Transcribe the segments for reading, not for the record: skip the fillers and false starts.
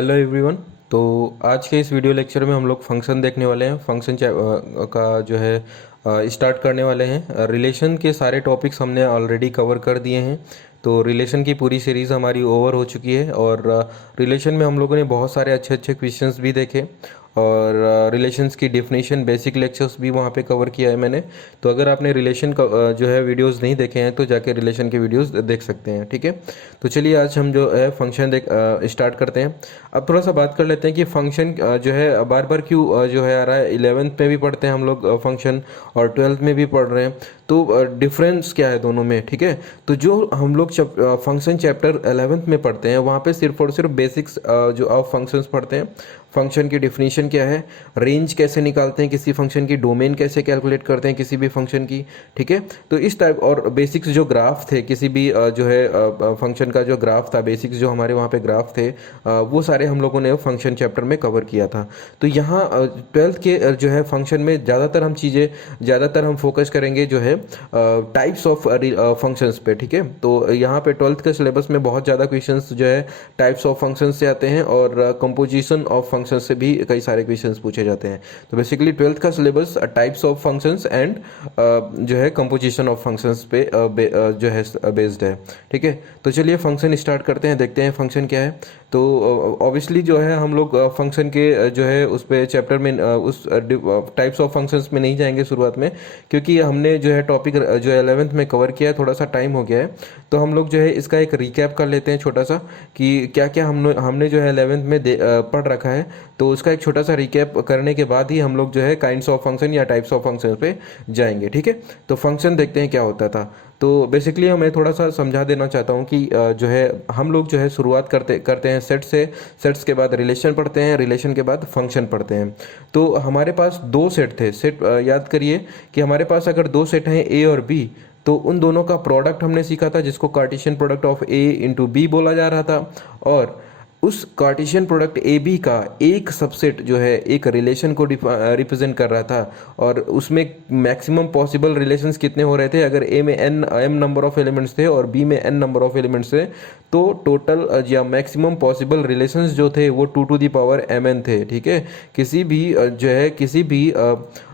Hello everyone. तो आज के इस वीडियो लेक्चर में हम लोग फंक्शन देखने वाले हैं। फंक्शन का जो है स्टार्ट करने वाले हैं। रिलेशन के सारे टॉपिक्स हमने ऑलरेडी कवर कर दिए हैं। तो रिलेशन की पूरी सीरीज़ हमारी ओवर हो चुकी है और रिलेशन में हम लोगों ने बहुत सारे अच्छे अच्छे क्वेश्चंस भी देखे और रिलेशंस की डेफिनेशन बेसिक लेक्चर्स भी वहाँ पे कवर किया है मैंने। तो अगर आपने रिलेशन का जो है वीडियोस नहीं देखे हैं तो जाके रिलेशन के वीडियोस देख सकते हैं, ठीक है। तो चलिए आज हम जो है फंक्शन स्टार्ट करते हैं। अब थोड़ा सा बात कर लेते हैं कि फंक्शन जो है बार बार क्यों जो है आ रहा है। 11th में भी पढ़ते हैं हम लोग फंक्शन और 12th में भी पढ़ रहे हैं। तो डिफरेंस क्या है दोनों में, ठीक है। तो जो हम लोग फंक्शन चैप्टर 11th में पढ़ते हैं वहाँ पे सिर्फ और सिर्फ बेसिक्स जो ऑफ फंक्शंस पढ़ते हैं। फंक्शन की डिफिनीशन क्या है, रेंज कैसे निकालते हैं किसी फंक्शन की, डोमेन कैसे कैलकुलेट करते हैं किसी भी फंक्शन की, ठीक है। तो इस टाइप और बेसिक्स जो ग्राफ थे किसी भी जो है फंक्शन का जो ग्राफ था, बेसिक्स जो हमारे वहाँ पे ग्राफ थे वो सारे हम लोगों ने फंक्शन चैप्टर में कवर किया था। तो यहाँ 12th के जो है फंक्शन में ज़्यादातर हम फोकस करेंगे जो है टाइप्स ऑफ फंक्शंस पे, ठीक है। तो यहाँ पे 12th के सिलेबस में बहुत ज़्यादा क्वेश्चंस जो है टाइप्स ऑफ फंक्शंस से आते हैं और कंपोजिशन ऑफ फंक्शंस से भी कई सारे क्वेश्चंस पूछे जाते हैं। तो बेसिकली 12th का syllabus types of functions and जो है कंपोजिशन ऑफ फंक्शंस पे जो है बेस्ड है, ठीक है। तो चलिए फंक्शन स्टार्ट करते हैं, देखते हैं फंक्शन क्या है। तो ऑब्वियसली जो है हम लोग फंक्शन के जो है उस पे चैप्टर में उस टाइप्स ऑफ फंक्शंस में नहीं जाएंगे शुरुआत में, क्योंकि हमने जो है टॉपिक जो है 11th में कवर किया है, थोड़ा सा टाइम हो गया है। तो हम लोग जो है इसका एक रिकैप कर लेते हैं छोटा सा कि क्या क्या हमने जो है 11th में पढ़ रखा है। तो उसका एक छोटा सा रिकैप करने के बाद ही हम लोग जो है काइंड्स ऑफ फंक्शन या टाइप्स ऑफ फंक्शन पे जाएंगे, ठीक है। तो फंक्शन देखते हैं क्या होता था। तो बेसिकली मैं थोड़ा सा समझा देना चाहता हूँ कि जो है हम लोग जो है शुरुआत करते हैं सेट से। सेट्स के बाद रिलेशन पढ़ते हैं, रिलेशन के बाद फंक्शन पढ़ते हैं। तो हमारे पास दो सेट थे। सेट याद करिए कि हमारे पास अगर दो सेट हैं ए और बी, तो उन दोनों का प्रोडक्ट हमने सीखा था जिसको Cartesian product of A into B बोला जा रहा था। और उस कार्टेशियन प्रोडक्ट ए बी का एक सबसेट जो है एक रिलेशन को रिप्रेजेंट कर रहा था। और उसमें मैक्सिमम पॉसिबल रिलेशंस कितने हो रहे थे, अगर ए में एम नंबर ऑफ एलिमेंट्स थे और बी में एन नंबर ऑफ एलिमेंट्स थे, तो टोटल या मैक्सिमम पॉसिबल रिलेशंस जो थे वो 2 to the power m n थे, ठीक है। किसी भी जो है किसी भी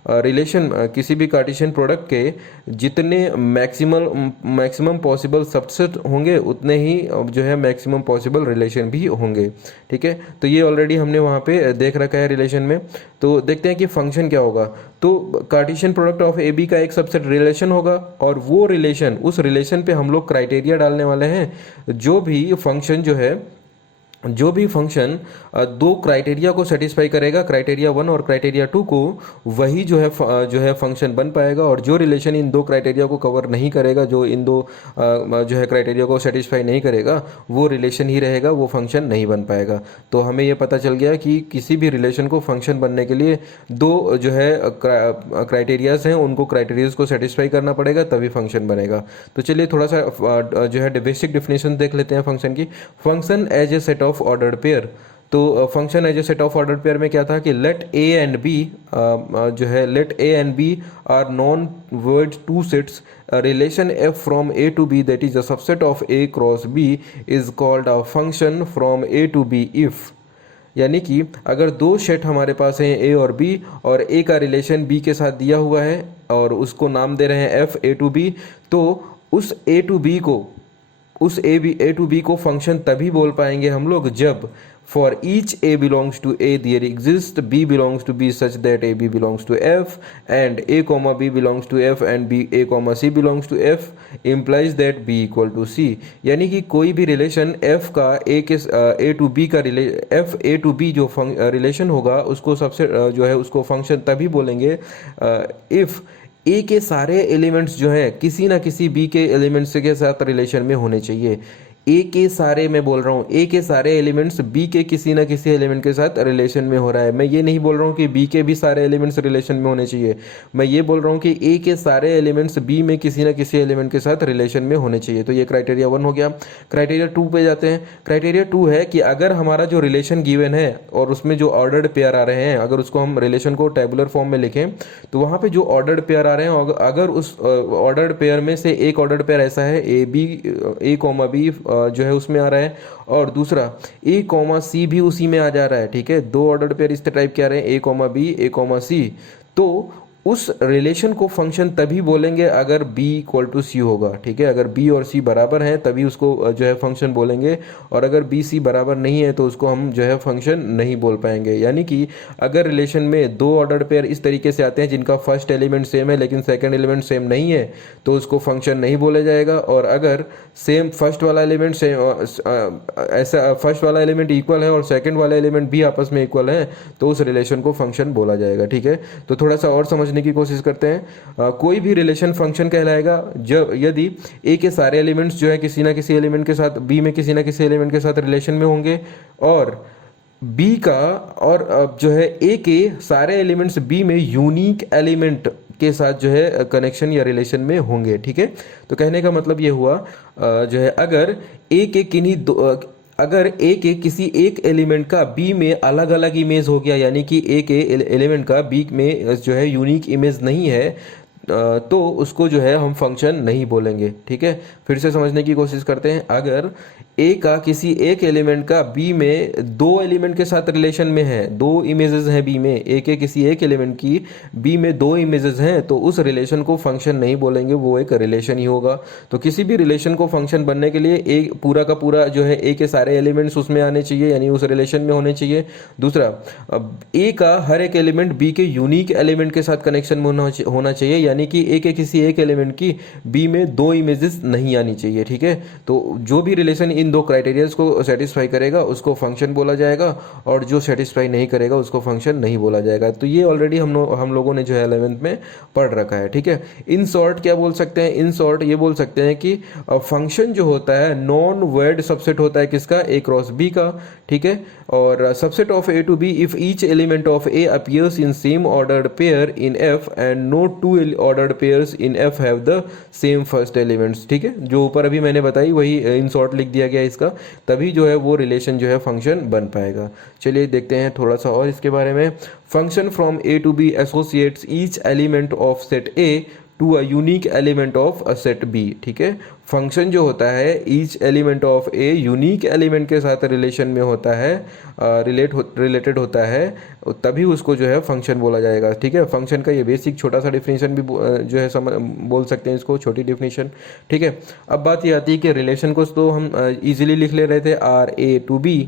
रिलेशन किसी भी कार्टेशियन प्रोडक्ट के जितने मैक्सिमम पॉसिबल सबसेट होंगे उतने ही जो है मैक्सिमम पॉसिबल रिलेशन भी होंगे, ठीक है। तो ये ऑलरेडी हमने वहाँ पे देख रखा है रिलेशन में। तो देखते हैं कि फंक्शन क्या होगा। तो Cartesian product of A B का एक सबसेट रिलेशन होगा और वो रिलेशन उस रिलेशन पे हम लोग क्राइटेरिया डालने वाले हैं। जो भी फंक्शन दो क्राइटेरिया को सेटिस्फाई करेगा, क्राइटेरिया 1 और क्राइटेरिया 2 को, वही जो है फंक्शन बन पाएगा। और जो रिलेशन इन दो क्राइटेरिया को कवर नहीं करेगा, जो इन दो जो है क्राइटेरिया को सेटिस्फाई नहीं करेगा, वो रिलेशन ही रहेगा, वो फंक्शन नहीं बन पाएगा। तो हमें ये पता चल गया कि किसी भी रिलेशन को फंक्शन बनने के लिए दो जो है क्राइटेरियाज हैं, उनको क्राइटेरियाज को सेटिस्फाई करना पड़ेगा तभी फंक्शन बनेगा। तो चलिए थोड़ा सा जो है बेसिक डेफिनेशन देख लेते हैं फंक्शन की। Function as a set of ordered pair. तो function as a set of ordered pair में क्या था कि let A and B are non void two sets, relation F from A to B that is a subset of A cross B is called a function from A to B if. यानी कि अगर दो set हमारे पास हैं ए और B और ए का relation B के साथ दिया हुआ है और उसको नाम दे रहे हैं एफ ए टू बी, तो उस ए टू बी को फंक्शन तभी बोल पाएंगे हम लोग जब for each A belongs to A there exist B belongs to B such that A B belongs to F and A comma B belongs to F and B A comma C belongs to F implies that B equal to C. यानी कि कोई भी relation F का A to B का F A to B जो relation होगा उसको सबसे जो है उसको फंक्शन तभी बोलेंगे इफ ए के सारे एलिमेंट्स जो हैं किसी ना किसी बी के एलिमेंट्स के साथ रिलेशन में होने चाहिए। ए के सारे, मैं बोल रहा हूँ ए के सारे एलिमेंट्स बी के किसी ना किसी एलिमेंट के साथ रिलेशन में हो रहा है। मैं ये नहीं बोल रहा हूँ कि बी के भी सारे एलिमेंट्स रिलेशन में होने चाहिए। मैं ये बोल रहा हूँ कि ए के सारे एलिमेंट्स बी में किसी ना किसी एलिमेंट के साथ रिलेशन में होने चाहिए। तो ये क्राइटेरिया 1 हो गया। क्राइटेरिया 2 पे जाते हैं। क्राइटेरिया 2 है कि अगर हमारा जो रिलेशन गिवन है और उसमें जो ऑर्डर्ड पेयर आ रहे हैं, अगर उसको हम रिलेशन को टेबुलर फॉर्म में लिखें तो वहाँ पे जो ऑर्डर्ड पेयर आ रहे हैं, अगर उस ऑर्डर्ड पेयर में से एक ऑर्डर्ड पेयर ऐसा है ए कॉमा बी जो है उसमें आ रहा है, और दूसरा ए कॉमा सी भी उसी में आ जा रहा है, ठीक है। दो ऑर्डर्ड पेयर इस टाइप के आ रहे हैं, ए कॉमा बी, ए कॉमा सी। तो उस रिलेशन को फंक्शन तभी बोलेंगे अगर b इक्वल टू सी होगा, ठीक है। अगर b और c बराबर हैं तभी उसको जो है फंक्शन बोलेंगे, और अगर b c बराबर नहीं है तो उसको हम जो है फंक्शन नहीं बोल पाएंगे। यानी कि अगर रिलेशन में दो ऑर्डर्ड पेयर इस तरीके से आते हैं जिनका फर्स्ट एलिमेंट सेम है लेकिन सेकंड एलिमेंट सेम नहीं है तो उसको फंक्शन नहीं बोला जाएगा, और अगर सेम फर्स्ट वाला एलिमेंट सेम ऐसा फर्स्ट वाला एलिमेंट इक्वल है और सेकंड वाला एलिमेंट भी आपस में इक्वल है तो उस रिलेशन को फंक्शन बोला जाएगा, ठीक है। तो थोड़ा सा और समझने की कोशिश करते हैं। कोई भी रिलेशन फंक्शन कहलाएगा जब यदि ए के सारे एलिमेंट्स जो है किसी ना किसी एलिमेंट के साथ बी में किसी ना किसी एलिमेंट के साथ रिलेशन में होंगे, और बी का और जो है ए के सारे एलिमेंट्स बी में यूनिक एलिमेंट के साथ जो है कनेक्शन या रिलेशन में होंगे, ठीक है। तो कहने का मतलब ये हुआ जो है अगर ए के किन्हीं अगर ए के किसी एक एलिमेंट का बी में अलग अलग इमेज हो गया, यानी कि ए के एलिमेंट का बी में जो है यूनिक इमेज नहीं है, तो उसको जो है हम फंक्शन नहीं बोलेंगे, ठीक है। फिर से समझने की कोशिश करते हैं। अगर ए का किसी एक एलिमेंट का बी में दो एलिमेंट के साथ रिलेशन में है, दो इमेजेस हैं बी में, ए के किसी एक एलिमेंट की बी में दो इमेजेस हैं, तो उस रिलेशन को फंक्शन नहीं बोलेंगे, वो एक रिलेशन ही होगा। तो किसी भी रिलेशन को फंक्शन बनने के लिए ए पूरा का पूरा जो है ए के सारे एलिमेंट्स उसमें आने चाहिए, यानी उस रिलेशन में होने चाहिए। दूसरा, ए का हर एक एलिमेंट बी के यूनिक एलिमेंट के साथ कनेक्शन में होना चाहिए, यानी कि ए के किसी एक एलिमेंट की बी में दो इमेजेस नहीं आनी चाहिए, ठीक है। तो जो भी रिलेशन इन दो क्राइटेरियाज को सेटिस्फाई करेगा उसको फंक्शन बोला जाएगा, और जो सेटिस्फाई नहीं करेगा उसको फंक्शन नहीं बोला जाएगा। तो ये ऑलरेडी हम लोगों ने जो है 11th में पढ़ रखा है, ठीक है। इन शॉर्ट क्या बोल सकते हैं? इन शॉर्ट ये बोल सकते हैं कि फंक्शन जो होता है नॉन वॉइड सबसेट होता है किसका? ए क्रॉस बी का, ठीक है। और subset of A to B if each element of A appears in same ordered pair in F and no two ordered pairs in F have the same first elements, ठीक है। जो ऊपर अभी मैंने बताई वही इन शॉर्ट लिख दिया गया इसका, तभी जो है वो रिलेशन जो है फंक्शन बन पाएगा। चलिए देखते हैं थोड़ा सा और इसके बारे में। Function from A to B associates each element of set A to a unique element of a set B, ठीक है। फंक्शन जो होता है each element of A unique element के साथ रिलेशन में होता है, रिलेटेड होता है, तभी उसको जो है फंक्शन बोला जाएगा, ठीक है। फंक्शन का ये बेसिक छोटा सा डिफिनीशन भी जो है बोल सकते हैं इसको, छोटी डिफिनीशन, ठीक है। अब बात ये आती है कि रिलेशन को तो हम इजीली लिख ले रहे थे R A to B,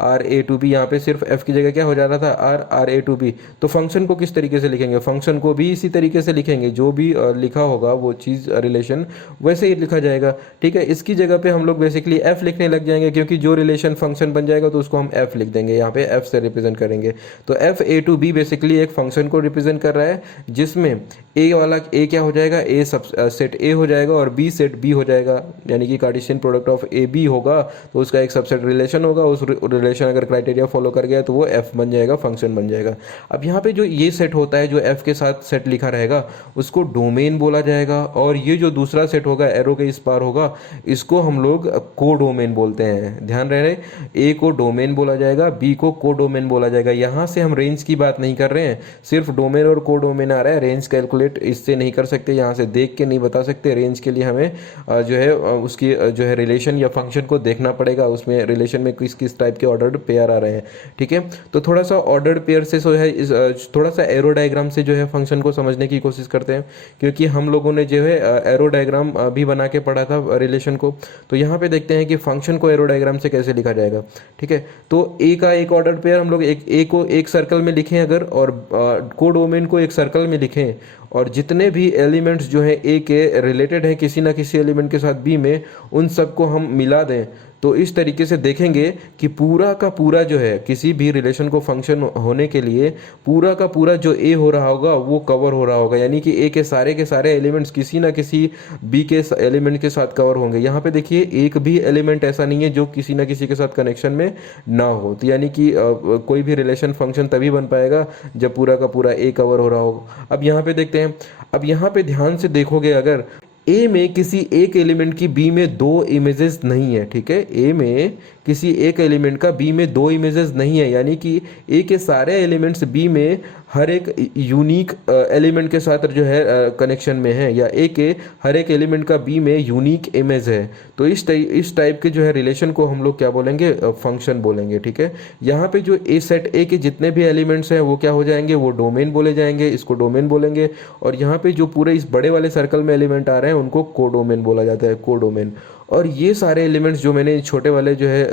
R A to B, यहाँ पे सिर्फ एफ की जगह क्या हो जा रहा था? R, R A to B. तो फंक्शन को किस तरीके से लिखेंगे? फंक्शन को भी इसी तरीके से लिखेंगे, जो भी लिखा होगा वो चीज़ रिलेशन वैसे ही लिखा जाएगा, ठीक है। इसकी जगह पे हम लोग बेसिकली एफ लिखने लग जाएंगे, क्योंकि जो रिलेशन फंक्शन बन जाएगा तो उसको हम एफ लिख देंगे, यहाँ पे एफ से रिप्रेजेंट करेंगे। तो F A to B basically एक फंक्शन को रिप्रेजेंट कर रहा है, जिसमें ए वाला ए क्या हो जाएगा? ए सब सेट ए हो जाएगा और बी सेट बी हो जाएगा, यानी कि Cartesian product of A B होगा तो उसका एक सबसेट रिलेशन होगा, उस रिलेशन अगर क्राइटेरिया फॉलो कर गया तो वो एफ बन जाएगा, फंक्शन बन जाएगा। अब यहाँ पे जो ये सेट होता है जो एफ के साथ सेट लिखा रहेगा उसको डोमेन बोला जाएगा, और ये जो दूसरा सेट होगा एरो के इस पार होगा इसको हम लोग को डोमेन बोलते हैं। ध्यान रहे, ए को डोमेन बोला जाएगा, बी को को डोमेन बोला जाएगा। यहाँ से हम रेंज की बात नहीं कर रहे हैं, सिर्फ डोमेन और को डोमेन आ रहा है। रेंज कैलकुलेट इससे नहीं कर सकते, यहाँ से देख के नहीं बता सकते। रेंज के लिए हमें जो है उसकी जो है रिलेशन या फंक्शन को देखना पड़ेगा, उसमें रिलेशन में किस किस टाइप के ऑर्डर्ड पेयर आ रहे हैं, ठीक है। तो थोड़ा सा ऑर्डर्ड पेयर से जो है थोड़ा सा एरो डायग्राम से जो है फंक्शन को समझने की कोशिश करते हैं, क्योंकि हम लोगों ने जो है एरो डायग्राम भी बना के पढ़ा था रिलेशन को। तो यहाँ पे देखते हैं कि फंक्शन को एरो डायग्राम से कैसे लिखा जाएगा, ठीक है। तो ए का एक ऑर्डर्ड पेयर हम लोग ए को एक सर्कल में लिखें अगर, और को डोमेन को एक सर्कल में लिखें, और जितने भी एलिमेंट्स जो है ए के रिलेटेड हैं किसी ना किसी एलिमेंट के साथ बी में, उन सबको हम मिला दें, तो इस तरीके से देखेंगे कि पूरा का पूरा जो है किसी भी रिलेशन को फंक्शन होने के लिए पूरा का पूरा जो ए हो रहा होगा वो कवर हो रहा होगा, यानी कि ए के सारे एलिमेंट्स किसी ना किसी बी के एलिमेंट के साथ कवर होंगे। यहाँ पे देखिए एक भी एलिमेंट ऐसा नहीं है जो किसी ना किसी के साथ कनेक्शन में ना हो, तो यानी कि कोई भी रिलेशन फंक्शन तभी बन पाएगा जब पूरा का पूरा ए कवर हो रहा होगा। अब यहाँ पे देखते हैं, अब यहाँ पे ध्यान से देखोगे अगर ए में किसी एक एलिमेंट की बी में दो इमेजेस नहीं है, ठीक है। ए में किसी एक एलिमेंट का बी में दो इमेजेस नहीं है, यानी कि ए के सारे एलिमेंट्स बी में हर एक यूनिक एलिमेंट के साथ जो है कनेक्शन में है, या ए के हर एक एलिमेंट का बी में यूनिक इमेज है। तो इस टाइप के जो है रिलेशन को हम लोग क्या बोलेंगे, फंक्शन बोलेंगे। ठीक है, यहाँ पे जो ए सेट ए के जितने भी एलिमेंट्स हैं वो क्या हो जाएंगे, वो डोमेन बोले जाएंगे, इसको डोमेन बोलेंगे। और यहाँ पे जो पूरे इस बड़े वाले सर्कल में एलिमेंट आ रहे हैं उनको कोडोमेन बोला जाता है, कोडोमेन। और ये सारे एलिमेंट्स जो मैंने छोटे वाले जो है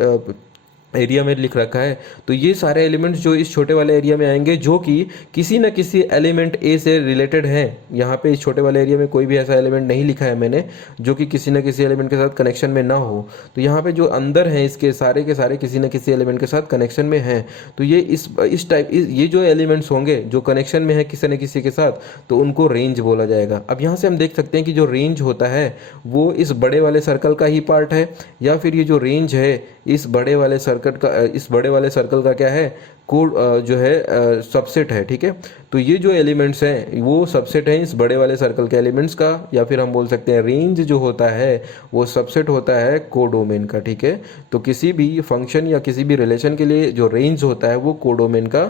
एरिया में लिख रखा है, तो ये सारे एलिमेंट्स जो इस छोटे वाले एरिया में आएंगे जो कि किसी न किसी एलिमेंट ए से रिलेटेड है। यहाँ पे इस छोटे वाले एरिया में कोई भी ऐसा एलिमेंट नहीं लिखा है मैंने जो कि किसी न किसी एलिमेंट के साथ कनेक्शन में ना हो। तो यहाँ पे जो अंदर है इसके सारे के सारे किसी न किसी एलिमेंट के साथ कनेक्शन में हैं। तो ये इस टाइप ये जो एलिमेंट्स होंगे जो कनेक्शन में है किसी न किसी के साथ, तो उनको रेंज बोला जाएगा। अब यहाँ से हम देख सकते हैं कि जो रेंज होता है वो इस बड़े वाले सर्कल का ही पार्ट है, या फिर ये जो रेंज है इस बड़े वाले सर्कल का क्या है, कोड जो है सबसेट है। ठीक है, तो ये जो एलिमेंट्स हैं वो सबसेट हैं इस बड़े वाले सर्कल के एलिमेंट्स का, या फिर हम बोल सकते हैं रेंज जो होता है वो सबसेट होता है कोडोमेन का। ठीक है, तो किसी भी फंक्शन या किसी भी रिलेशन के लिए जो रेंज होता है वो कोडोमेन का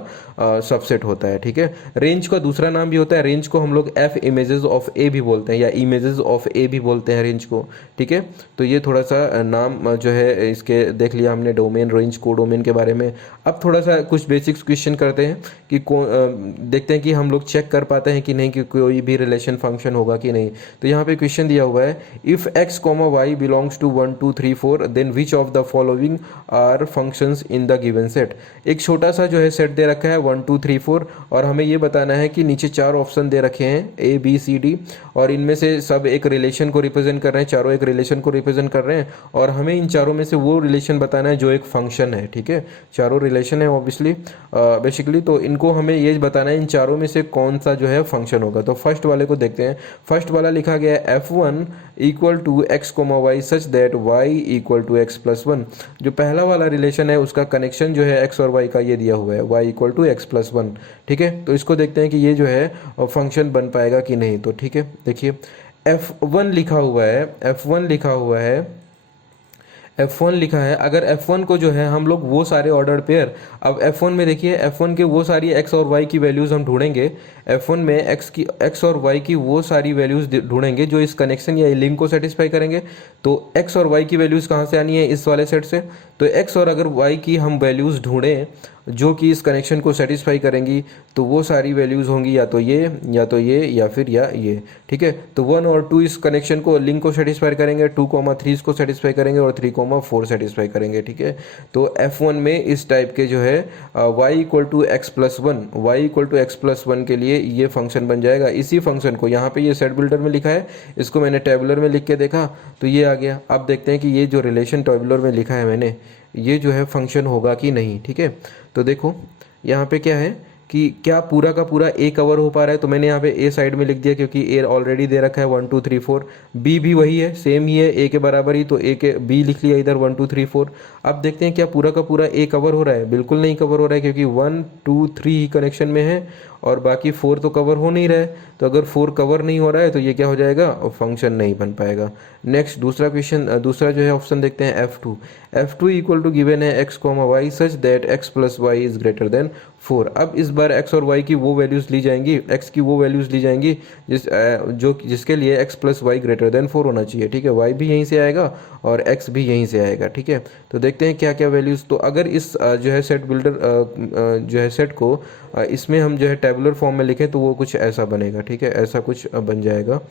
सबसेट होता है। ठीक है, रेंज का दूसरा नाम भी होता है, रेंज को हम लोग एफ इमेजेस ऑफ ए भी बोलते हैं, या इमेजेस ऑफ ए भी बोलते हैं रेंज को। ठीक है, तो ये थोड़ा सा नाम जो है इसके देख लिया हमने, डोमेन, रेंज, कोडोमेन के बारे में। अब थोड़ा सा कुछ बेसिक्स क्वेश्चन करते हैं कि देखते हैं कि हम लोग चेक कर पाते हैं कि नहीं कि कोई भी रिलेशन फंक्शन होगा कि नहीं। तो यहाँ पे क्वेश्चन दिया हुआ है, if x, y belongs to 1 2 3 4 then which of the following are functions in the given set. एक छोटा सा जो है सेट दे रखा है 1 2 3 4, और हमें ये बताना है कि नीचे चार ऑप्शन दे रखे हैं A B C D, और इनमें से सब एक रिलेशन को रिप्रेजेंट कर रहे हैं, चारों एक रिलेशन को रिप्रेजेंट कर रहे हैं, और हमें इन चारों में से वो रिलेशन बताना है जो एक फंक्शन है। ठीक है, चारों रिलेशन है ऑब्वियसली बेसिकली, तो इनको हमें ये बताना है इन चारों में से कौन सा जो है फंक्शन होगा। तो फर्स्ट वाले को देखते हैं। फर्स्ट वाला लिखा गया है f1 equal to x, y such that y equal to x plus 1। जो पहला वाला रिलेशन है उसका कनेक्शन जो है x और y का ये दिया हुआ है, y equal to x plus 1। ठीक है, तो इसको देखते हैं कि ये जो है फंक्शन बन पाएगा कि नहीं। तो ठीक है, देखिए f1 लिखा हुआ है, f1 लिखा हुआ है, F1 लिखा है। अगर F1 को जो है हम लोग वो सारे ऑर्डर पेयर, अब F1 में देखिए F1 के वो सारी x और y की वैल्यूज़ हम ढूंढेंगे। F1 में x और y की वो सारी वैल्यूज़ ढूंढेंगे जो इस कनेक्शन या लिंक को सेटिस्फाई करेंगे। तो x और y की वैल्यूज़ कहाँ से आनी है, इस वाले सेट से। तो x और अगर y की हम वैल्यूज़ ढूंढें जो कि इस कनेक्शन को सेटिस्फाई करेंगी, तो वो सारी वैल्यूज़ होंगी या तो ये या फिर ये। ठीक है, तो 1 और 2 इस कनेक्शन को, लिंक को सेटिस्फाई करेंगे, 2,3 इसको सेटिस्फाई करेंगे, और 3,4 सेटिस्फाई करेंगे। ठीक है, तो F1 में इस टाइप के जो है y equal to x plus 1 के लिए ये फंक्शन बन जाएगा। इसी फंक्शन को यहाँ पे ये सेट बिल्डर में लिखा है, इसको मैंने टेबुलर में लिख के देखा तो ये आ गया। अब देखते हैं कि ये जो रिलेशन टेबुलर में लिखा है मैंने, ये जो है फंक्शन होगा कि नहीं। ठीक है, तो देखो यहाँ पे क्या है कि क्या पूरा का पूरा ए कवर हो पा रहा है। तो मैंने यहाँ पे ए साइड में लिख दिया क्योंकि ए ऑलरेडी दे रखा है 1 2 3 4। बी भी वही है, सेम ही है, ए के बराबर ही, तो ए के बी लिख लिया इधर 1 2 3 4। अब देखते हैं क्या पूरा का पूरा ए कवर हो रहा है। बिल्कुल नहीं कवर हो रहा है क्योंकि 1 2 3 ही कनेक्शन में है और बाकी 4 तो कवर हो नहीं रहा है। तो अगर 4 कवर नहीं हो रहा है तो ये क्या हो जाएगा, फंक्शन नहीं बन पाएगा। नेक्स्ट दूसरा क्वेश्चन, दूसरा जो है ऑप्शन देखते हैं F2 इक्वल टू गिवन है x, y such that x plus y is greater than 4। अब इस बार x और y की वो वैल्यूज़ ली जाएंगी, x की वो वैल्यूज़ ली जाएंगी जिसके लिए x plus y greater than 4 होना चाहिए। ठीक है, y भी यहीं से आएगा और x भी यहीं से आएगा। ठीक है, तो देखते हैं क्या क्या वैल्यूज़। तो अगर इस जो है सेट बिल्डर जो है सेट को इसमें हम जो है टेबुलर फॉर्म में लिखें तो वो कुछ ऐसा बनेगा। ठीक है, ऐसा कुछ बन जाएगा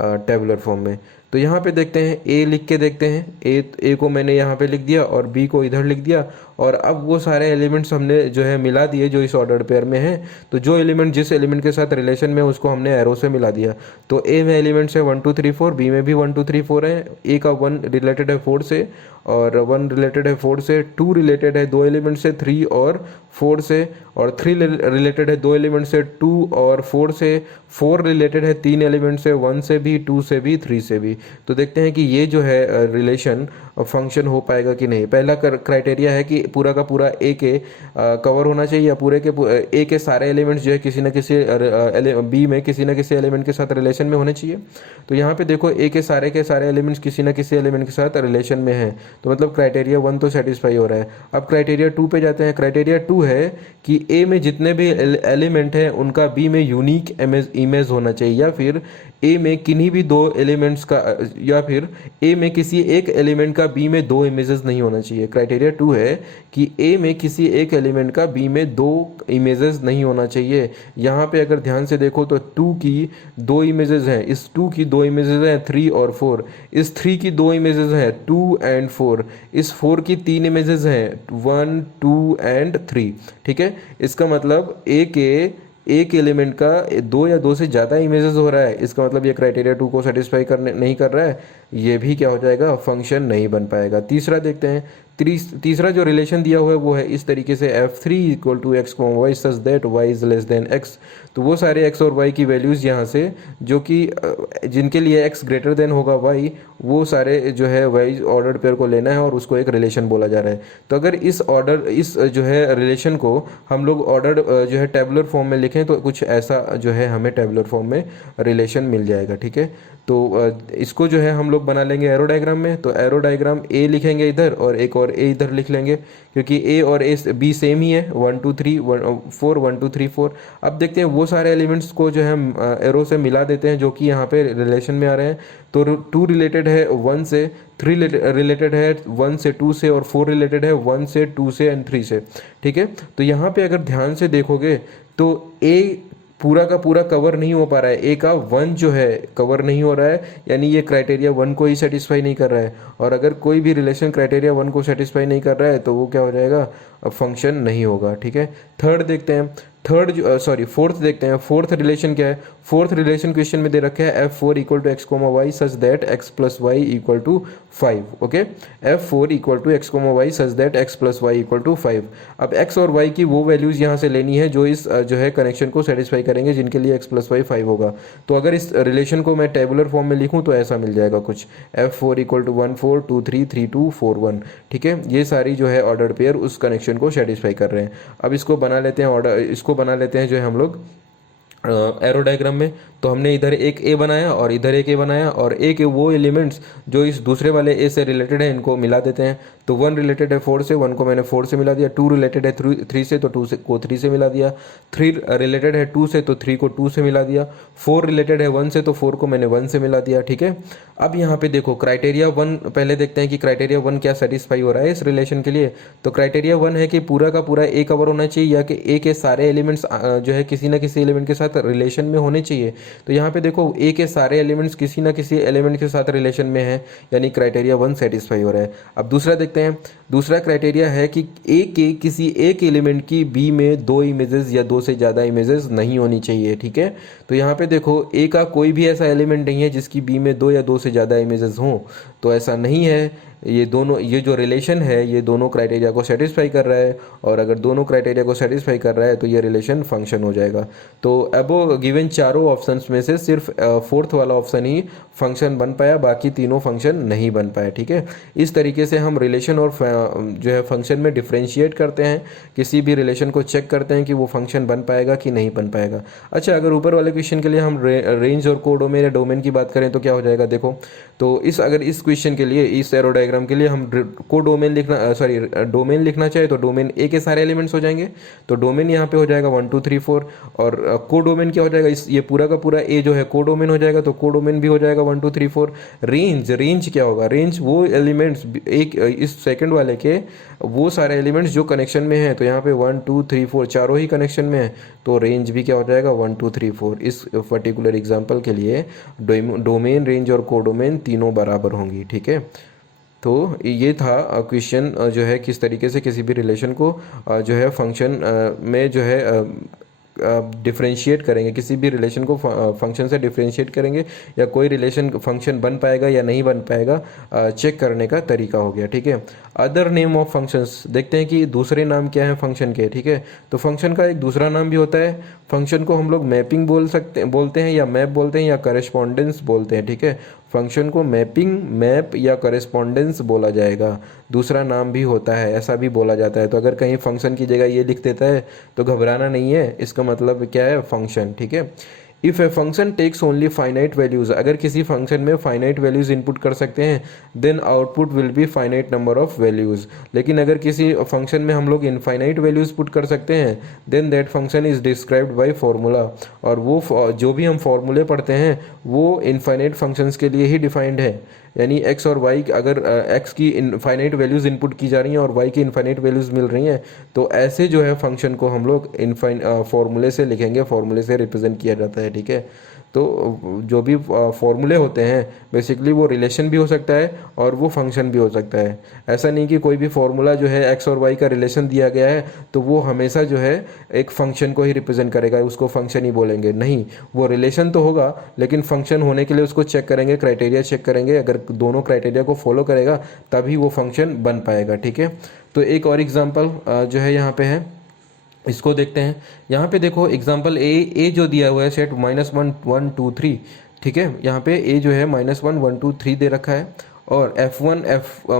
टेबुलर फॉर्म में। तो यहाँ पे देखते हैं ए लिख के देखते हैं, ए को मैंने यहाँ पे लिख दिया और बी को इधर लिख दिया, और अब वो सारे एलिमेंट्स हमने जो है मिला दिए जो इस ऑर्डर पेयर में है। तो जो एलिमेंट जिस एलिमेंट के साथ रिलेशन में उसको हमने एरो से मिला दिया। तो ए में एलिमेंट्स है 1 2 3 4, बी में भी 1 2 3 4 है। ए का 1 रिलेटेड है 4 से और 1 रिलेटेड है 4 से, 2 रिलेटेड है 2 एलिमेंट से 3 और 4 से, और 3 रिलेटेड है 2 एलिमेंट से 2 और 4 से, 4 रिलेटेड है 3 एलिमेंट से, 1 से भी, 2 से भी, 3 से भी। तो देखते हैं कि ये जो है रिलेशन फंक्शन हो पाएगा कि नहीं। पहला क्राइटेरिया है कि पूरा का पूरा ए के कवर होना चाहिए, या पूरे के ए के सारे एलिमेंट्स जो है किसी न किसी बी में किसी न किसी एलिमेंट के साथ रिलेशन में होने चाहिए। तो यहाँ पे देखो ए के सारे एलिमेंट्स किसी न किसी एलिमेंट के साथ रिलेशन में हैं। तो मतलब क्राइटेरिया 1 तो सेटिस्फाई हो रहा है। अब क्राइटेरिया 2 पे जाते हैं। क्राइटेरिया 2 है कि ए में जितने भी एलिमेंट हैं उनका बी में यूनिक इमेज होना चाहिए, या फिर ए में किन्हीं भी दो एलिमेंट्स का, या फिर ए में किसी एक एलिमेंट का बी में दो इमेजेस नहीं होना चाहिए। क्राइटेरिया 2 है कि ए में किसी एक एलिमेंट का बी में दो इमेजेस नहीं होना चाहिए। यहाँ पे अगर ध्यान से देखो तो 2 की दो इमेजेस हैं, इस 2 की दो इमेजेस हैं 3 और 4, इस 3 की दो इमेजेस हैं 2 एंड 4, इस 4 की तीन इमेजेस हैं 1 2 एंड 3। ठीक है, इसका मतलब ए के एक एलिमेंट का दो या दो से ज़्यादा इमेजेस हो रहा है, इसका मतलब ये क्राइटेरिया 2 को सेटिस्फाई करने नहीं कर रहा है, ये भी क्या हो जाएगा, फंक्शन नहीं बन पाएगा। तीसरा देखते हैं। तीसरा जो रिलेशन दिया हुआ है वो है इस तरीके से f3 equal to x y such that y is less than x। तो वो सारे x और y की वैल्यूज़ यहाँ से जो कि जिनके लिए x ग्रेटर देन होगा y, वो सारे जो है वाइज ऑर्डर्ड पेयर को लेना है और उसको एक रिलेशन बोला जा रहा है। तो अगर इस जो है रिलेशन को हम लोग ऑर्डर्ड जो है टेबुलर फॉर्म में लिखें तो कुछ ऐसा जो है हमें टेबुलर फॉर्म में रिलेशन मिल जाएगा। ठीक है, तो इसको जो है हम लोग बना लेंगे एरो डायग्राम में। तो एरो डायग्राम ए लिखेंगे इधर और एक और ए इधर लिख लेंगे, क्योंकि ए और ए बी सेम ही है, 1 2 3 4 1 2 3 4। अब देखते हैं वो सारे एलिमेंट्स को जो है हम एरो से मिला देते हैं जो कि यहाँ पे रिलेशन में आ रहे हैं। तो 2 रिलेटेड है 1 से, 3 रिलेटेड है 1 से 2 से, और 4 रिलेटेड है 1 से 2 से एंड 3 से। ठीक है, तो यहाँ पे अगर ध्यान से देखोगे तो ए पूरा का पूरा कवर नहीं हो पा रहा है, ए का 1 जो है कवर नहीं हो रहा है, यानी ये क्राइटेरिया 1 को ही सेटिस्फाई नहीं कर रहा है। और अगर कोई भी रिलेशन क्राइटेरिया 1 को सेटिस्फाई नहीं कर रहा है तो वो क्या हो जाएगा, फंक्शन नहीं होगा। ठीक है, थर्ड देखते हैं। फोर्थ देखते हैं। फोर्थ रिलेशन क्या है। फोर्थ रिलेशन क्वेश्चन में दे रखा है f4 equal to x comma y such that x plus y equal to 5। Okay, f4 equal to x comma y such that x plus y equal to 5। अब x और y की वो values यहाँ से लेनी है जो इस जो है कनेक्शन को सेटिस्फाई करेंगे, जिनके लिए x प्लस वाई 5 होगा। तो अगर इस रिलेशन को मैं टेबुलर फॉर्म में लिखूँ तो ऐसा मिल जाएगा कुछ, f4 इक्वल टू 1 4 2 3 3 2 4 1। ठीक है, ये सारी जो है ऑर्डर्ड पेयर उस कनेक्शन को सेटिस्फाई कर रहे हैं। अब इसको बना लेते हैं ऑर्डर, इसको बना लेते हैं जो है हम लोग एरो डायग्राम में। तो हमने इधर एक ए बनाया और इधर एक ए बनाया, और ए के वो एलिमेंट्स जो इस दूसरे वाले ए से रिलेटेड है इनको मिला देते हैं। तो 1 रिलेटेड है 4 से, 1 को मैंने 4 से मिला दिया। 2 रिलेटेड है 3 से, तो 2 से को 3 से मिला दिया। 3 रिलेटेड है 2 से, तो 3 को 2 से मिला दिया। 4 रिलेटेड है 1 से, तो 4 को मैंने 1 से मिला दिया। ठीक है, अब यहाँ पे देखो क्राइटेरिया 1 पहले देखते हैं कि क्राइटेरिया 1 क्या सेटिस्फाई हो रहा है इस रिलेशन के लिए। तो क्राइटेरिया 1 है कि पूरा का पूरा ए कवर होना चाहिए, या कि ए के सारे एलिमेंट्स जो है किसी ना किसी एलिमेंट के साथ रिलेशन में होने चाहिए। तो यहाँ पे देखो ए के सारे एलिमेंट्स किसी ना किसी एलिमेंट के साथ रिलेशन में है, यानी क्राइटेरिया 1 सेटिस्फाई हो रहा है। अब दूसरा देखते हैं। दूसरा क्राइटेरिया है कि ए के किसी एक एलिमेंट की बी में दो इमेजेस या दो से ज़्यादा इमेजेस नहीं होनी चाहिए। ठीक है, तो यहाँ पे देखो ए का कोई भी ऐसा एलिमेंट नहीं है जिसकी बी में दो या दो से ज़्यादा इमेजेस हों, तो ऐसा नहीं है। ये दोनों, ये जो रिलेशन है ये दोनों क्राइटेरिया को सेटिस्फाई कर रहा है, और अगर दोनों क्राइटेरिया को सेटिस्फाई कर रहा है तो ये रिलेशन फंक्शन हो जाएगा। तो अबो गिवन चारों ऑप्शंस में से सिर्फ फोर्थ वाला ऑप्शन ही फंक्शन बन पाया, बाकी तीनों फंक्शन नहीं बन पाए। ठीक है, इस तरीके से हम रिलेशन और जो है फंक्शन में डिफ्रेंशिएट करते हैं, किसी भी रिलेशन को चेक करते हैं कि वो फंक्शन बन पाएगा कि नहीं बन पाएगा। अच्छा, अगर ऊपर वाले क्वेश्चन के लिए हम रेंज और कोडोमेन या डोमेन की बात करें तो क्या हो जाएगा, देखो। तो अगर इस क्वेश्चन के लिए, इस एरो डायग्राम के लिए हम डोमेन लिखना चाहे तो डोमेन ए के सारे एलिमेंट्स हो जाएंगे। तो डोमेन यहाँ पे हो जाएगा 1 2 3 4, और कोडोमेन क्या हो जाएगा, ये पूरा का पूरा ए जो है कोडोमेन हो जाएगा, तो कोडोमेन भी हो जाएगा 1 2 3 4। रेंज क्या होगा, रेंज वो एलिमेंट्स एक इस सेकंड वाले के वो सारे एलिमेंट्स जो कनेक्शन में हैं। तो यहाँ पे 1 2 3 4 चारों ही कनेक्शन में है, तो रेंज भी क्या हो जाएगा 1 2 3 4। इस पर्टिकुलर एग्जांपल के लिए डोमेन, रेंज और कोडोमेन तीनों बराबर होंगी। ठीक है, तो ये था क्वेश्चन जो है किस तरीके से किसी भी रिलेशन को जो है फंक्शन में जो है डिफ्रेंशिएट करेंगे, किसी भी रिलेशन को फंक्शन से डिफ्रेंशिएट करेंगे, या कोई रिलेशन फंक्शन बन पाएगा या नहीं बन पाएगा चेक करने का तरीका हो गया। ठीक है, अदर नेम ऑफ फंक्शंस देखते हैं कि दूसरे नाम क्या है फंक्शन के। ठीक है, तो फंक्शन का एक दूसरा नाम भी होता है। फंक्शन को हम लोग मैपिंग बोलते हैं, या मैप बोलते हैं, या करेस्पॉन्डेंस बोलते हैं। ठीक है, फंक्शन को मैपिंग, मैप या करेस्पॉन्डेंस बोला जाएगा। दूसरा नाम भी होता है, ऐसा भी बोला जाता है। तो अगर कहीं फंक्शन की जगह ये लिख देता है तो घबराना नहीं है, इसका मतलब क्या है, फंक्शन। ठीक है, if a function takes only finite values, अगर किसी फंक्शन में फाइनाइट वैल्यूज़ इनपुट कर सकते हैं then output will be finite number of values. लेकिन अगर किसी फंक्शन में हम लोग इनफाइनाइट वैल्यूज़ पुट कर सकते हैं then that function is described by formula. और वो जो भी हम फार्मूले पढ़ते हैं वो इनफाइनाइट फंक्शंस के लिए ही डिफाइंड है। यानी x और y, अगर x की इनफाइनाइट वैल्यूज़ इनपुट की जा रही हैं और y की इनफाइनाइट वैल्यूज़ मिल रही हैं तो ऐसे जो है फंक्शन को हम लोग फार्मूले से लिखेंगे, फार्मूले से रिप्रेजेंट किया जाता है। ठीक है, तो जो भी फॉर्मूले होते हैं बेसिकली वो रिलेशन भी हो सकता है और वो फंक्शन भी हो सकता है। ऐसा नहीं कि कोई भी फॉर्मूला जो है x और y का रिलेशन दिया गया है तो वो हमेशा जो है एक फंक्शन को ही रिप्रेजेंट करेगा, उसको फंक्शन ही बोलेंगे। नहीं, वो रिलेशन तो होगा लेकिन फंक्शन होने के लिए उसको चेक करेंगे, क्राइटेरिया चेक करेंगे। अगर दोनों क्राइटेरिया को फॉलो करेगा तभी वो फंक्शन बन पाएगा। ठीक है, तो एक और एग्जाम्पल जो है यहाँ पे है, इसको देखते हैं। यहाँ पे देखो एग्जाम्पल ए जो दिया हुआ है सेट -1 1 2 3। ठीक है, यहाँ पे ए जो है -1 1 2 3 दे रखा है और F1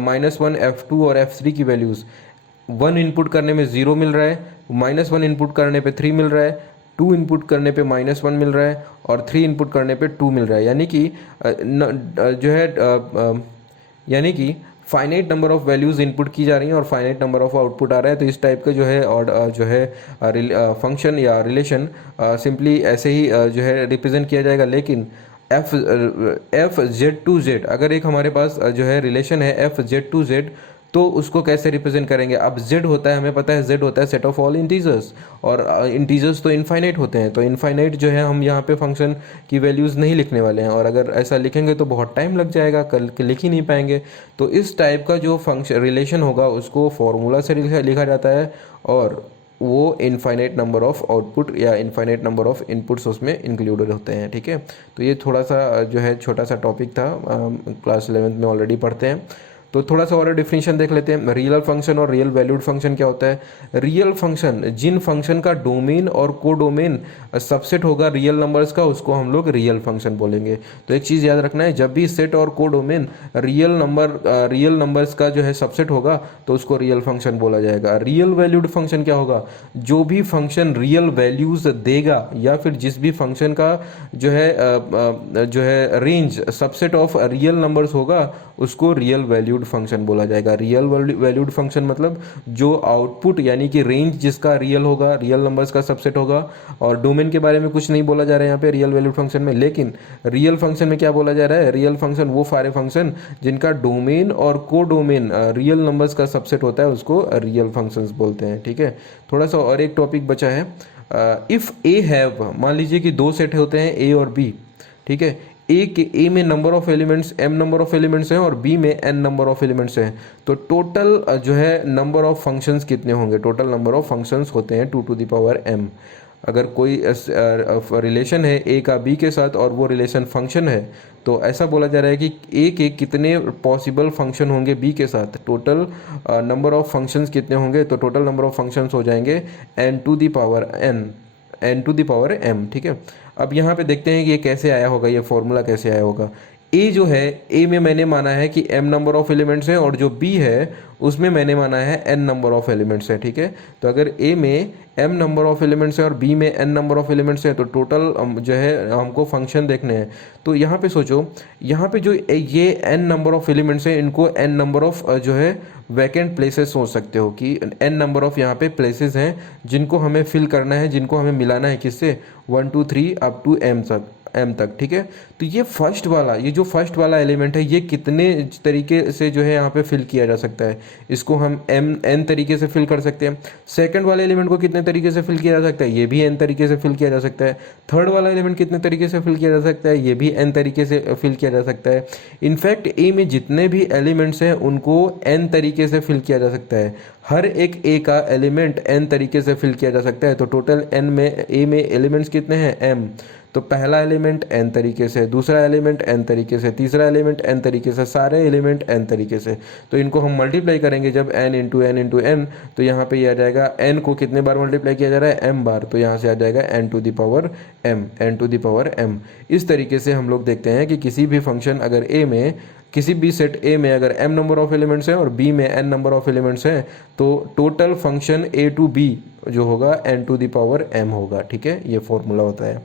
-1 F2 और F3 की वैल्यूज़ 1 इनपुट करने में 0 मिल रहा है, -1 इनपुट करने पे 3 मिल रहा है, 2 इनपुट करने पे -1 मिल रहा है और 3 इनपुट करने पे 2 मिल रहा है। यानी कि जो है यानी कि finite number of values input की जा रही हैं और फाइनाइट नंबर ऑफ आउटपुट आ रहा है। तो इस टाइप का जो है और जो है फंक्शन या रिलेशन सिंपली ऐसे ही जो है रिप्रेजेंट किया जाएगा। लेकिन एफ जेड टू जेड, अगर एक हमारे पास जो है रिलेशन है एफ जेड टू जेड तो उसको कैसे रिप्रेजेंट करेंगे। अब z होता है, हमें पता है z होता है सेट ऑफ ऑल इंटीजर्स और इंटीजर्स तो इनफाइनाइट होते हैं। तो इनफाइनाइट जो है हम यहाँ पे फंक्शन की वैल्यूज़ नहीं लिखने वाले हैं और अगर ऐसा लिखेंगे तो बहुत टाइम लग जाएगा, कल लिख ही नहीं पाएंगे। तो इस टाइप का जो फंक्शन रिलेशन होगा उसको फॉर्मूला से लिखा जाता है और वो इनफाइनाइट नंबर ऑफ आउटपुट या इनफाइनाइट नंबर ऑफ इनपुट्स उसमें इंक्लूडेड होते हैं। ठीक है, तो ये थोड़ा सा जो है छोटा सा टॉपिक था, क्लास 11th में ऑलरेडी पढ़ते हैं। तो थोड़ा सा और डिफिनेशन देख लेते हैं। रियल फंक्शन और रियल वैल्यूड फंक्शन क्या होता है। रियल फंक्शन, जिन फंक्शन का डोमेन और को डोमेन सबसेट होगा रियल नंबर्स का, उसको हम लोग रियल फंक्शन बोलेंगे। तो एक चीज़ याद रखना है, जब भी सेट और को डोमेन रियल नंबर्स का जो है सबसेट होगा तो उसको रियल फंक्शन बोला जाएगा। रियल वैल्यूड फंक्शन क्या होगा, जो भी फंक्शन रियल वैल्यूज देगा या फिर जिस भी फंक्शन का जो है range subset of real numbers होगा उसको रियल वैल्यूड फंक्शन बोला जाएगा। रियल वैल्यूड फंक्शन मतलब जो आउटपुट यानी कि रेंज जिसका रियल होगा, रियल नंबर्स का सबसेट होगा। और डोमेन के बारे में कुछ नहीं बोला जा रहा है यहाँ पे रियल वैल्यूड फंक्शन में, लेकिन रियल फंक्शन में क्या बोला जा रहा है, रियल फंक्शन वो सारे फंक्शन जिनका डोमेन और को डोमेन रियल नंबर्स का सबसेट होता है उसको रियल फंक्शंस बोलते हैं। ठीक है, थोड़ा सा और एक टॉपिक बचा है। इफ़ ए हैव, मान लीजिए कि दो सेट होते हैं ए और बी। ठीक है, ए में number of elements m number of elements हैं और बी में n नंबर ऑफ एलिमेंट्स हैं, तो टोटल जो है नंबर ऑफ फंक्शंस कितने होंगे। टोटल नंबर ऑफ फंक्शंस होते हैं 2 टू द पावर m। अगर कोई रिलेशन है a का b के साथ और वो रिलेशन फंक्शन है तो ऐसा बोला जा रहा है कि a के कितने पॉसिबल फंक्शन होंगे b के साथ, टोटल नंबर ऑफ फंक्शंस कितने होंगे। तो टोटल नंबर ऑफ फंक्शंस हो जाएंगे n to the power m। ठीक है, अब यहाँ पे देखते हैं कि ये कैसे आया होगा, ये फॉर्मूला कैसे आया होगा। ए जो है, ए में मैंने माना है कि m नंबर ऑफ एलिमेंट्स हैं और जो b है उसमें मैंने माना है n नंबर ऑफ एलिमेंट्स है। ठीक है, तो अगर a में m नंबर ऑफ एलिमेंट्स है और b में n नंबर ऑफ एलिमेंट्स है तो टोटल जो है हमको फंक्शन देखने हैं। तो यहाँ पे सोचो, यहाँ पे जो ये n नंबर ऑफ एलिमेंट्स है इनको n नंबर ऑफ जो है वैकेंट प्लेसेस सोच सकते हो कि n नंबर ऑफ यहाँ पे प्लेसेस हैं जिनको हमें फिल करना है, जिनको हमें मिलाना है किससे, 1 2 3 अप टू m तक। ठीक है, तो ये जो फर्स्ट वाला एलिमेंट है ये कितने तरीके से जो है यहाँ पे फिल किया जा सकता है, इसको हम n तरीके से फिल कर सकते हैं। सेकंड वाले एलिमेंट को कितने तरीके से फिल किया जा सकता है, ये भी n तरीके से फिल किया जा सकता है। थर्ड वाला एलिमेंट कितने तरीके से फिल किया जा सकता है, ये भी n तरीके से फिल किया जा सकता है। इनफैक्ट ए में जितने भी एलिमेंट्स हैं उनको n तरीके से फिल किया जा सकता है। हर एक ए का एलिमेंट n तरीके से फिल किया जा सकता है। तो टोटल n में ए में एलिमेंट्स कितने हैं, m। तो पहला एलिमेंट n तरीके से, दूसरा एलिमेंट n तरीके से, तीसरा एलिमेंट n तरीके से, सारे एलिमेंट n तरीके से। तो इनको हम मल्टीप्लाई करेंगे जब n into n into n, तो यहाँ पे ये आ जाएगा n को कितने बार मल्टीप्लाई किया जा रहा है, m बार। तो यहाँ से आ जाएगा n to the power m। इस तरीके से हम लोग देखते हैं कि किसी भी फंक्शन अगर a में, किसी भी सेट A में अगर m नंबर ऑफ एलिमेंट्स हैं और B में n नंबर ऑफ एलिमेंट्स हैं तो total function A to B जो होगा n to the power m होगा। ठीक है, ये फॉर्मूला होता है।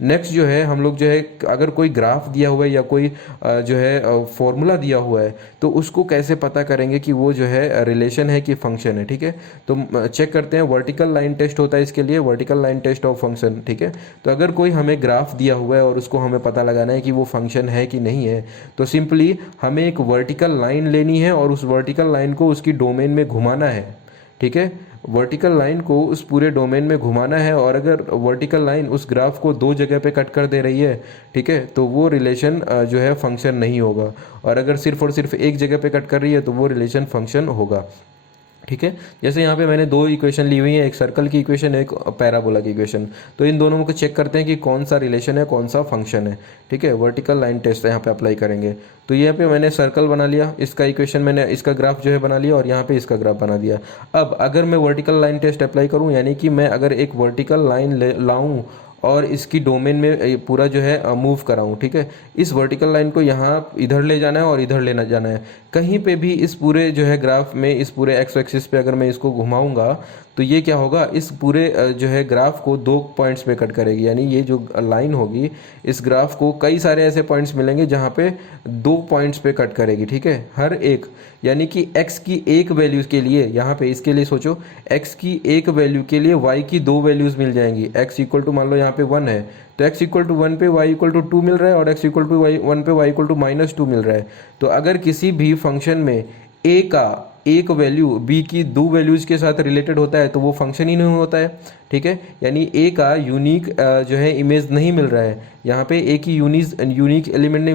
नेक्स्ट जो है हम लोग जो है अगर कोई ग्राफ दिया हुआ है या कोई जो है फॉर्मूला दिया हुआ है तो उसको कैसे पता करेंगे कि वो जो है रिलेशन है कि फंक्शन है। ठीक है, तो चेक करते हैं, वर्टिकल लाइन टेस्ट होता है इसके लिए, vertical line test of function. ठीक है, तो अगर कोई हमें ग्राफ दिया हुआ है और उसको हमें पता लगाना है कि वो फंक्शन है कि नहीं है, तो सिंपली हमें एक वर्टिकल लाइन लेनी है और उस वर्टिकल लाइन को उसकी डोमेन में घुमाना है। ठीक है, वर्टिकल लाइन को उस पूरे डोमेन में घुमाना है, और अगर वर्टिकल लाइन उस ग्राफ को दो जगह पे कट कर दे रही है, ठीक है, तो वो रिलेशन जो है फंक्शन नहीं होगा, और अगर सिर्फ और सिर्फ एक जगह पे कट कर रही है तो वो रिलेशन फंक्शन होगा। ठीक है, जैसे यहाँ पे मैंने दो इक्वेशन ली हुई है, एक सर्कल की इक्वेशन है, एक पैराबोला की इक्वेशन। तो इन दोनों को चेक करते हैं कि कौन सा रिलेशन है, कौन सा फंक्शन है। ठीक है, वर्टिकल लाइन टेस्ट यहाँ पे अप्लाई करेंगे। तो यहाँ पे मैंने सर्कल बना लिया, इसका इक्वेशन मैंने इसका ग्राफ जो है बना लिया, और यहाँ पे इसका ग्राफ बना दिया। अब अगर मैं वर्टिकल लाइन टेस्ट अप्लाई करूँ, यानी कि मैं अगर एक वर्टिकल लाइन लाऊँ और इसकी डोमेन में पूरा जो है मूव कराऊँ, ठीक है, इस वर्टिकल लाइन को यहाँ इधर ले जाना है और इधर लेना जाना है। कहीं पे भी इस पूरे जो है ग्राफ में, इस पूरे एक्स एक्सिस पे अगर मैं इसको घुमाऊंगा तो ये क्या होगा, इस पूरे जो है ग्राफ को दो पॉइंट्स पे कट करेगी। यानी ये जो लाइन होगी, इस ग्राफ को कई सारे ऐसे पॉइंट्स मिलेंगे जहाँ पे दो पॉइंट्स पे कट करेगी। ठीक है, हर एक, यानी कि x की एक वैल्यू के लिए, यहाँ पे इसके लिए सोचो, x की एक वैल्यू के लिए y की दो वैल्यूज मिल जाएंगी। x इक्वल टू मान लो यहाँ पे 1 है, तो x इक्वल टू 1 पे y इक्वल टू 2 मिल रहा है, और x इक्वल टू 1 पे y इक्वल टू -2 मिल रहा है। तो अगर किसी भी फंक्शन में a का एक वैल्यू b की दो वैल्यूज के साथ रिलेटेड होता है तो वो फंक्शन ही नहीं होता है। ठीक है, यानी a का यूनिक जो है इमेज नहीं मिल रहा है, यहाँ पे a की यूनिक एलिमेंट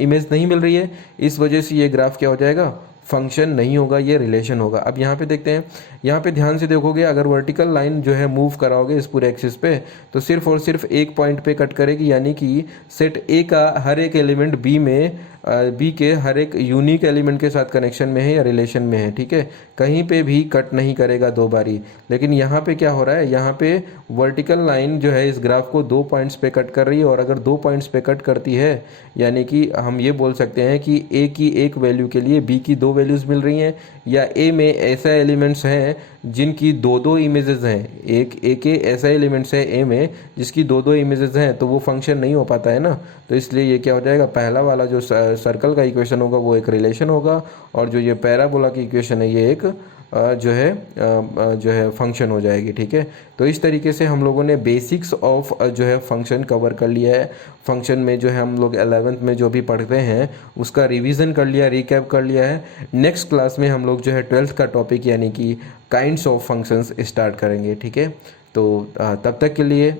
इमेज नहीं मिल रही है, इस वजह से ये ग्राफ क्या हो जाएगा, फंक्शन नहीं होगा, ये रिलेशन होगा। अब यहाँ पे देखते हैं, यहाँ पे ध्यान से देखोगे, अगर वर्टिकल लाइन जो है मूव कराओगे इस पूरे एक्सिस पे, तो सिर्फ और सिर्फ एक पॉइंट पे कट करेगी, यानी कि सेट ए का हर एक एलिमेंट बी में, बी के हर एक यूनिक एलिमेंट के साथ कनेक्शन में है या रिलेशन में है। ठीक है, कहीं पे भी कट नहीं करेगा दो बारी। लेकिन यहाँ पे क्या हो रहा है, यहाँ पे वर्टिकल लाइन जो है इस ग्राफ को दो पॉइंट्स पे कट कर रही है, और अगर दो पॉइंट्स पे कट करती है, यानी कि हम ये बोल सकते हैं कि ए की एक वैल्यू के लिए बी की दो वैल्यूज मिल रही हैं, या ए में ऐसा एलिमेंट्स हैं जिनकी दो दो इमेजेस हैं, एक के ऐसा एलिमेंट्स है ए में जिसकी दो दो इमेजेस हैं, तो वो फंक्शन नहीं हो पाता है ना। तो इसलिए ये क्या हो जाएगा, पहला वाला जो सर्कल का इक्वेशन होगा वो एक रिलेशन होगा, और जो ये पैराबोला की इक्वेशन है ये एक जो है फंक्शन हो जाएगी। ठीक है, तो इस तरीके से हम लोगों ने बेसिक्स ऑफ जो है फंक्शन कवर कर लिया है। फंक्शन में जो है हम लोग 11th में जो भी पढ़ते हैं उसका रिवीजन कर लिया, रिकैप कर लिया है। नेक्स्ट क्लास में हम लोग जो है 12th का टॉपिक यानी कि काइंड्स ऑफ फंक्शंस स्टार्ट करेंगे। ठीक है, तो तब तक के लिए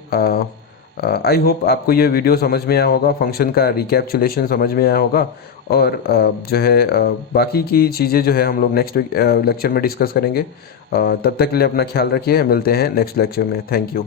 आई होप आपको ये वीडियो समझ में आया होगा, फंक्शन का रिकैप्चुलेशन समझ में आया होगा, और जो है बाकी की चीज़ें जो है हम लोग नेक्स्ट लेक्चर में डिस्कस करेंगे। तब तक के लिए अपना ख्याल रखिए, मिलते हैं नेक्स्ट लेक्चर में। Thank you.